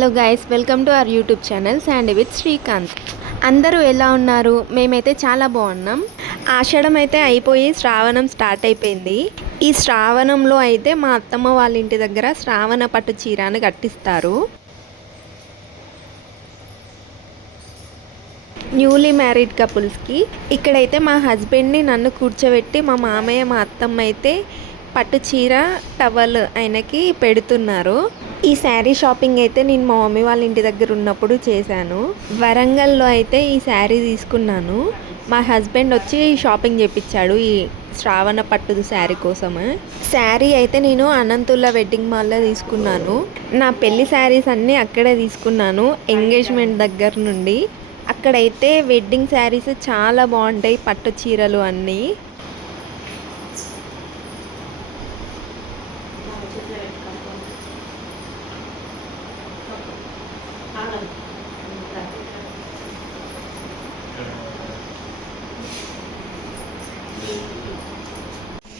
Hello guys welcome to our YouTube channel sand with Srikanth అందరూ ఎలా ఉన్నారు? మేమైతే చాలా బాగున్నాం. ఆషాఢం అయితే అయిపోయి శ్రావణం స్టార్ట్ అయిపోయింది. ఈ శ్రావణంలో అయితే మా అత్తమ్మ వాళ్ళ ఇంటి దగ్గర శ్రావణ పట్టు చీరను కట్టిస్తారు. న్యూలీ మ్యారీడ్ కపుల్స్కి ఇక్కడైతే మా హస్బెండ్ని నన్ను కూర్చోబెట్టి మా మామయ్య మా అత్తమ్మ అయితే పట్టు చీర టవల్ ఆయనకి పెడుతున్నారు. ఈ శారీ షాపింగ్ అయితే నేను మా మమ్మీ వాళ్ళ ఇంటి దగ్గర ఉన్నప్పుడు చేశాను. వరంగల్లో అయితే ఈ శారీ తీసుకున్నాను. మా హస్బెండ్ వచ్చి షాపింగ్ చేపించాడు ఈ శ్రావణ పట్టుదు శారీ కోసమే. శారీ అయితే నేను అనంతుల్లా వెడ్డింగ్ మాల్లో తీసుకున్నాను. నా పెళ్ళి శారీస్ అన్నీ అక్కడే తీసుకున్నాను ఎంగేజ్మెంట్ దగ్గర నుండి. అక్కడైతే వెడ్డింగ్ శారీస్ చాలా బాగుంటాయి పట్టు చీరలు అన్నీ.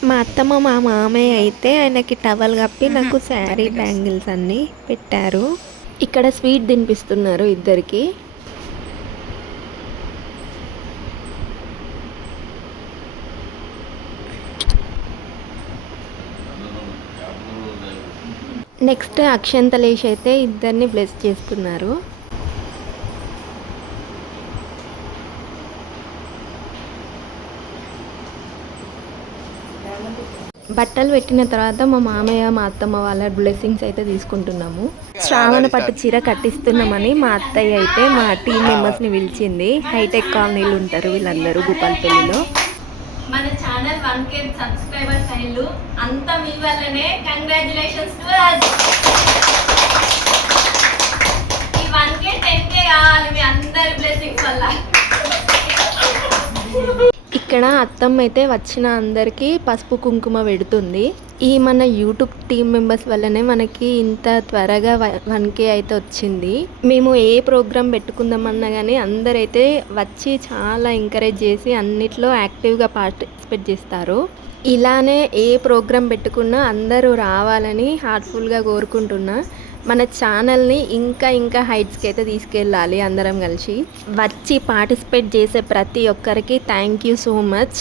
మా అత్తమ్మ మా మామయ్య అయితే ఆయనకి టవల్ కప్పి నాకు శారీ బ్యాంగిల్స్ అన్నీ పెట్టారు. ఇక్కడ స్వీట్ తినిపిస్తున్నారు ఇద్దరికి. నెక్స్ట్ అక్షంతలేష్ అయితే ఇద్దరిని బ్లెస్ చేస్తున్నారు. బట్టలు పెట్టిన తర్వాత మా మామయ్య మా అత్తమ్మ వాళ్ళ బ్లెస్సింగ్స్ అయితే తీసుకుంటున్నాము. శ్రావణ పట్టు చీర కట్టిస్తున్నామని మా అత్తయ్య అయితే మా టీం మెంబర్స్ని పిలిచింది. హైటెక్ కాలనీలు ఉంటారు వీళ్ళందరూ భూపాలపల్లిలో మన ఛానల్ వన్ కే సబ్స్క్రైబర్స్ అయ్యిండు అంతా మీ వల్లనే. కంగ్రాచులేషన్స్ టు అస్ ఈ వన్ కే టెన్ కే కావాలి మీ అందరి బ్లెస్సింగ్స్ వల్ల ఇక్కడ అత్తమ్మ అయితే వచ్చిన అందరికీ పసుపు కుంకుమ పెడుతుంది. ఈ మన యూట్యూబ్ టీం మెంబర్స్ వల్లనే మనకి ఇంత త్వరగా వన్ కే అయితే వచ్చింది. మేము ఏ ప్రోగ్రామ్ పెట్టుకుందామన్నా కానీ అందరైతే వచ్చి చాలా ఎంకరేజ్ చేసి అన్నిట్లో యాక్టివ్గా పార్టిసిపేట్ చేస్తారు. ఇలానే ఏ ప్రోగ్రామ్ పెట్టుకున్నా అందరూ రావాలని హార్ట్ఫుల్గా కోరుకుంటున్నా. మన ఛానల్ని ఇంకా ఇంకా హైట్స్కి అయితే తీసుకెళ్ళాలి అందరం కలిసి. వచ్చి పార్టిసిపేట్ చేసే ప్రతి ఒక్కరికి thank you so much.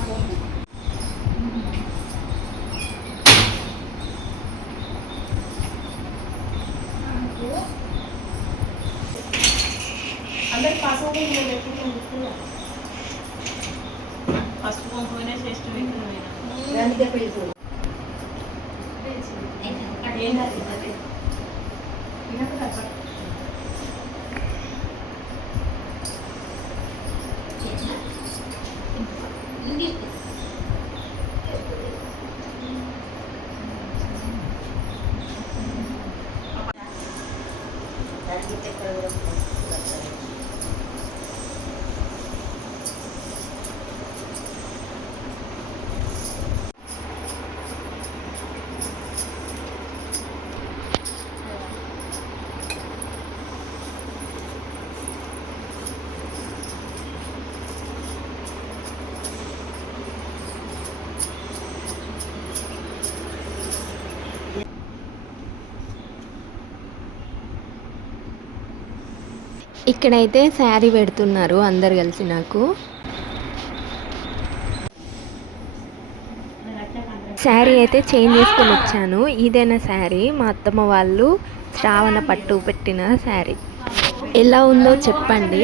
passa algum dia daqui com muito cuidado. Passa o controle na gestão e tudo bem. Grande depois do. ఇక్కడైతే శారీ పెడుతున్నారు అందరు కలిసి నాకు శారీ అయితే చేంజ్ చేసుకొని వచ్చాను ఇదేనా శారీ మా అత్తమ్మ వాళ్ళు శ్రావణ పట్టు పెట్టిన శారీ ఎలా ఉందో చెప్పండి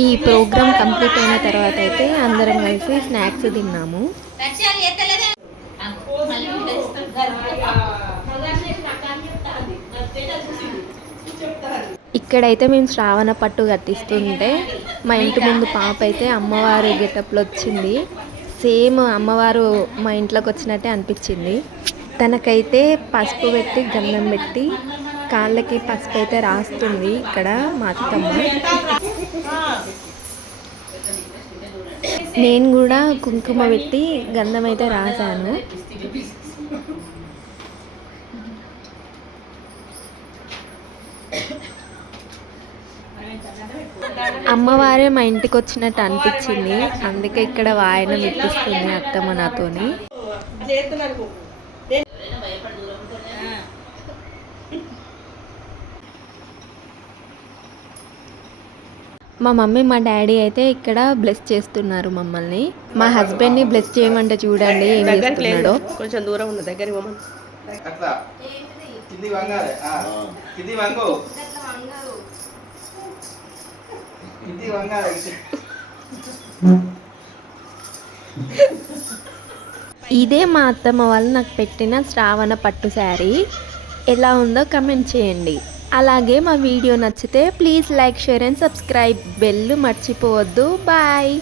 ఈ ప్రోగ్రామ్ కంప్లీట్ అయిన తర్వాత అయితే అందరం కలిసి స్నాక్స్ తిన్నాము. ఇక్కడైతే మేము శ్రావణ పట్టు కట్టిస్తుంటే మా ఇంటి ముందు పాప అయితే అమ్మవారు గెటప్లో వచ్చింది. సేమ్ అమ్మవారు మా ఇంట్లోకి వచ్చినట్టే అనిపించింది. తనకైతే పసుపు పెట్టి గంధం పెట్టి కాళ్ళకి పసుపు అయితే రాస్తుంది ఇక్కడ మా అత్తమ్మ. నేను కూడా కుంకుమ పెట్టి గంధం అయితే రాశాను. అమ్మవారే మా ఇంటికి వచ్చినట్టు అనిపించింది. అందుకే ఇక్కడ వాయన ఇప్పిస్తుంది అత్తమ్మ నాతోని. మా మమ్మీ మా డాడీ అయితే ఇక్కడ బ్లెస్ చేస్తున్నారు మమ్మల్ని. మా హస్బెండ్ని బ్లెస్ చేయమంటే చూడండి ఏం చేస్తున్నాడో. కొంచెం దూరం ఉంది దగ్గర ఇదే మా అత్తమ్మ వాళ్ళు నాకు పెట్టిన శ్రావణ పట్టు శారీ. ఎలా ఉందో కమెంట్ చేయండి. అలాగే మా వీడియో నచ్చితే please like share and subscribe. Bell మర్చిపోవద్దు. బాయ్.